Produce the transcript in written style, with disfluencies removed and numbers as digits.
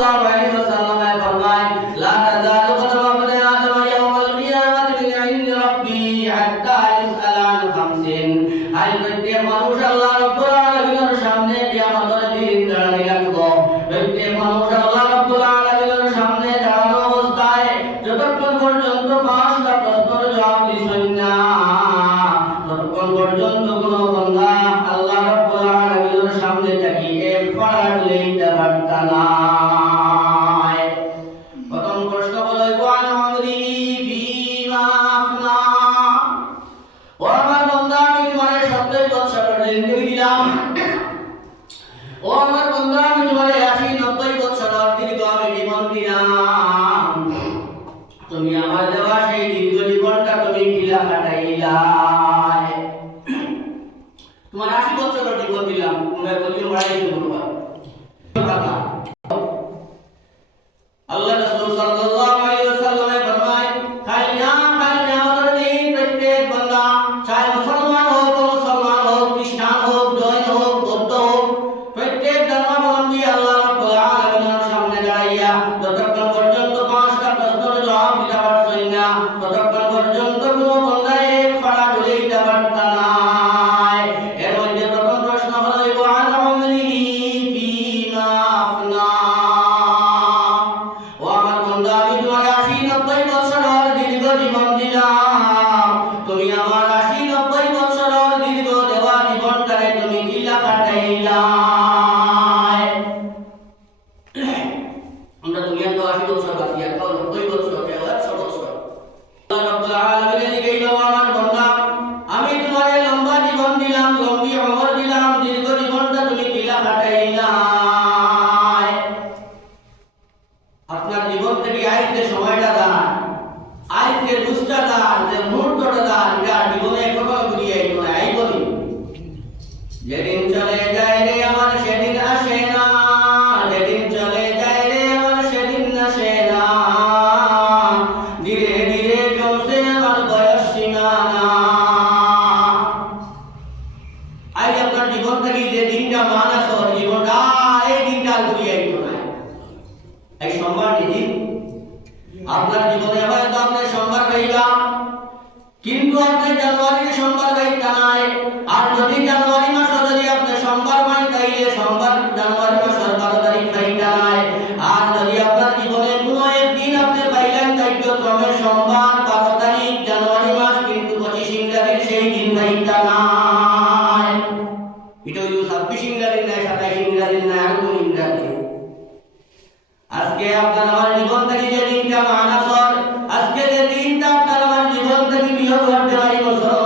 সাল্লাল্লাহু আলাইহি ওয়াসাল্লাম ফরমায় লা তাযালু কদমা ইবনে আদম ইয়াওমাল কিয়ামাতি মিন ইনদি রাব্বি হাত্তা ইসআলা আন খামসিন। আর প্রত্যেক মানুষ আল্লাহ রাব্বুল আলামিনের সামনে কিয়ামতের দিন দাঁড়ানো লাগবে। প্রত্যেক মানুষ আল্লাহ রাব্বুল আলামিনের সামনে দাঁড়ানো অবস্থায় যতক্ষণ পর্যন্ত পাঁচটা প্রশ্নের জবাব দিছেন না, ততক্ষণ পর্যন্ত কোন বান্দা আল্লাহ রাব্বুল আলামিনের সামনে তাকিয়ে এক পা লইতে পারত না। প্রথম প্রশ্ন হলো ওয়ান আমরি ফিমা আফনা। ও আমার বান্দা, আমি তোমার 70 বছর জিন্দেগি দিলাম। ও আমার বান্দা, আমি তোমার 80-90 বছর দীর্ঘ আমি জীবন দিলাম। তুমি আমার দেওয়া সেই দীর্ঘ জীবনটা তুমি কিলা কাটাইলা? তোমার 80 বছর জীবন দিলাম, তোমরা বলি বাড়াই করবা। আল্লাহ রাসূল সাল্লাল্লাহু আলাইহি ওয়াসাল্লাম ফরমায় কিয়ামতের দিন প্রত্যেক বান্দা, চাই মুসলমান হোক, খ্রিস্টান হোক, জৈন হোক, বৌদ্ধ হোক, প্রত্যেক ধর্মাবলম্বী আল্লাহ রাব্বুল আলামিনের সামনে দাঁড়াইয়া যতক্ষণ পর্যন্ত পাঁচটা প্রশ্নের জবাব দিতে পারছেন না, ততক্ষণ পর্যন্ত কোনো বান্দা এক পা লইতে পারত না। এর মধ্যে প্রথম প্রশ্ন হলো ওয়ান আমরি ফিমা আফনা। ও আমার বান্দা, আমি তোমার 80-90 বছরের দীর্ঘ জীবন দিলাম। তুমি আমার 80-90 বছরের দীর্ঘ দেওয়া জীবনটারে তুমি কিলা কাটাইলা? আমরা দুনিয়া তো 80 বছর বাকি, একটা 90 বছর, কেউ 100 বছর। আল্লাহ রাব্বুল আলামিন কইলো আমার বান্দা, আমি তোমারে লম্বা জীবন দিলাম, লম্বি উমর দিলাম, দীর্ঘ জীবনটা তুমি কিলা কাটাইলা? আপনার জীবন থেকে আইতে সময়টা দাঁড়ান, আইতে বুঝটা দাঁড়ান, যে মুহূর্তটা দাঁড়ান, এটা জীবনে কখনো ঘুরিয়ে আইব না, আইবনি। যেদিন চলে যায় রে আমার সেদিন আসে না, যেদিন চলে যায় রে আমার সেদিন আসে না, ধীরে ধীরে কমছে আমার বয়স সীমানা। আজ আপনার জীবন থেকে যে দিনটা মানাস জীবনটা, এই দিনটা ঘুরিয়ে আইব না। এই সোমবার দিন আপনার জীবনে হয়তো আপনি সোমবার পাইবা, কিন্তু আপনি জানুয়ারির সোমবার পাইতা নাই। আর যদি জানুয়ারি মাসে যদি আপনি সোমবার পান, তাইলে সোমবার জানুয়ারি মাসের 12 তারিখ পাইতা নাই। আর যদি আপনার জীবনে কোনো একদিন আপনি পাইলেন, তাইলে ক্রমে সোমবার 12 তারিখ জানুয়ারি মাস, কিন্তু 25 ইংরাজির সেই দিন পাইতা নাই। এটা হইল 26 ইংরাজির নাই, 27 ইংরাজির নাই, আর কোন ইংরাজি? আজকে আপনার আমার জীবন থেকে যে দিনটা মানাসর, আজকে যে দিনটা আপনার আমার জীবন থেকে বিয়োগ করতে পারি মুসলমান